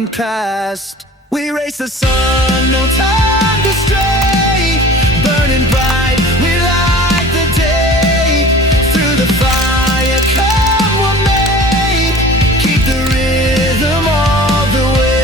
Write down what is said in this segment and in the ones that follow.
running past. We race the sun, no time to stray. Burning bright, we light the day. Through the fire, come what may. Keep the rhythm all the way.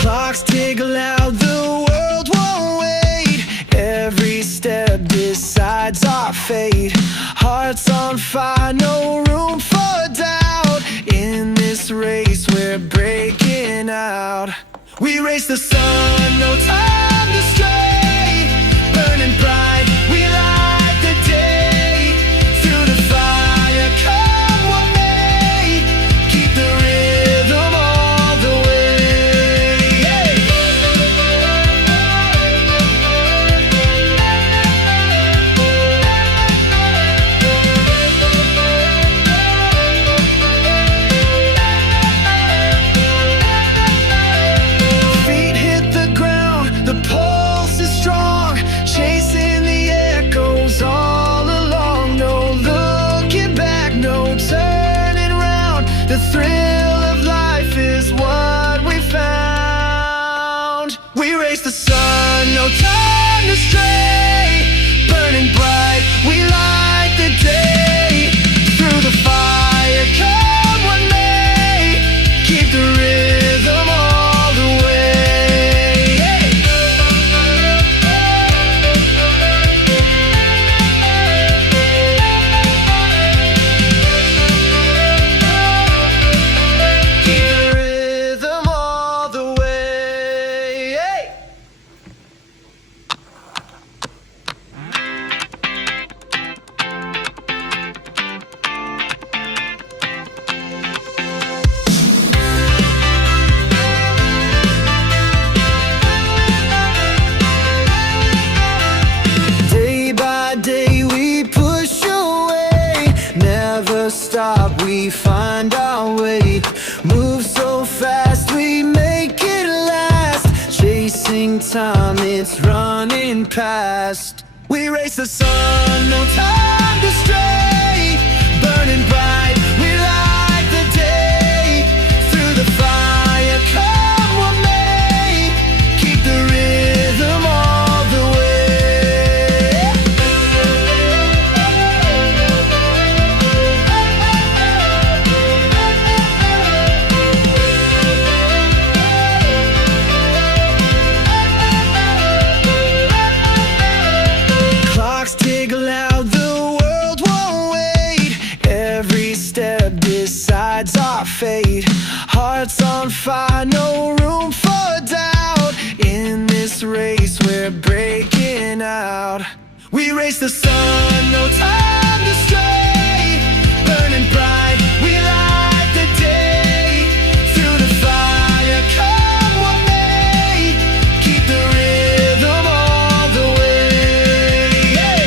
Clocks tick loud, the world won't wait. Every step decides our fate. Hearts on fire, no room for doubt. In this race we're breaking out. We race the sun, no time to stray. Burning bright, we light the day. Through the fire, come what may. Keep the rhythm all the way. Hey! Feet hit the ground, the pulse is strong. Chasing the echoes all along. No looking back, no turning round. The thrill of life is what we found. We race the sun, no time to stray. Burning bright, we light the day. Through the fire, come what may. Keep the rhythm all the way. Hey! Keep the rhythm all the way. Hey! Day by day we push away. Never stop, we find our way. Move so fast, we make it last. Chasing time, it's running past. We race the sun, no time to stray. Burning bright, we light the day. Through the fire, come what may. Keep the rhythm all the way. Clocks tick loud, the world won't wait. Every step decides our fate. Hearts on fire, no room for doubt. In this race we're breaking out. We race the sun, no time to stray. Burning bright, we light the day. Through the fire, come what may. Keep the rhythm all the way. Hey!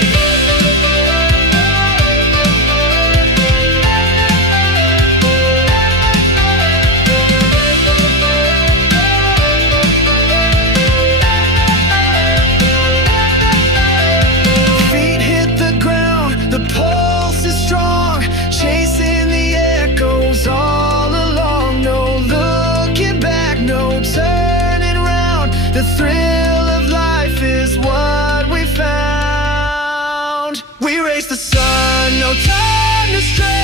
Feet hit the ground, the pulse is strong. Chasing the echoes all along. No looking back, no turning round. The thrill of life is what we found. We race the sun, no time to stray.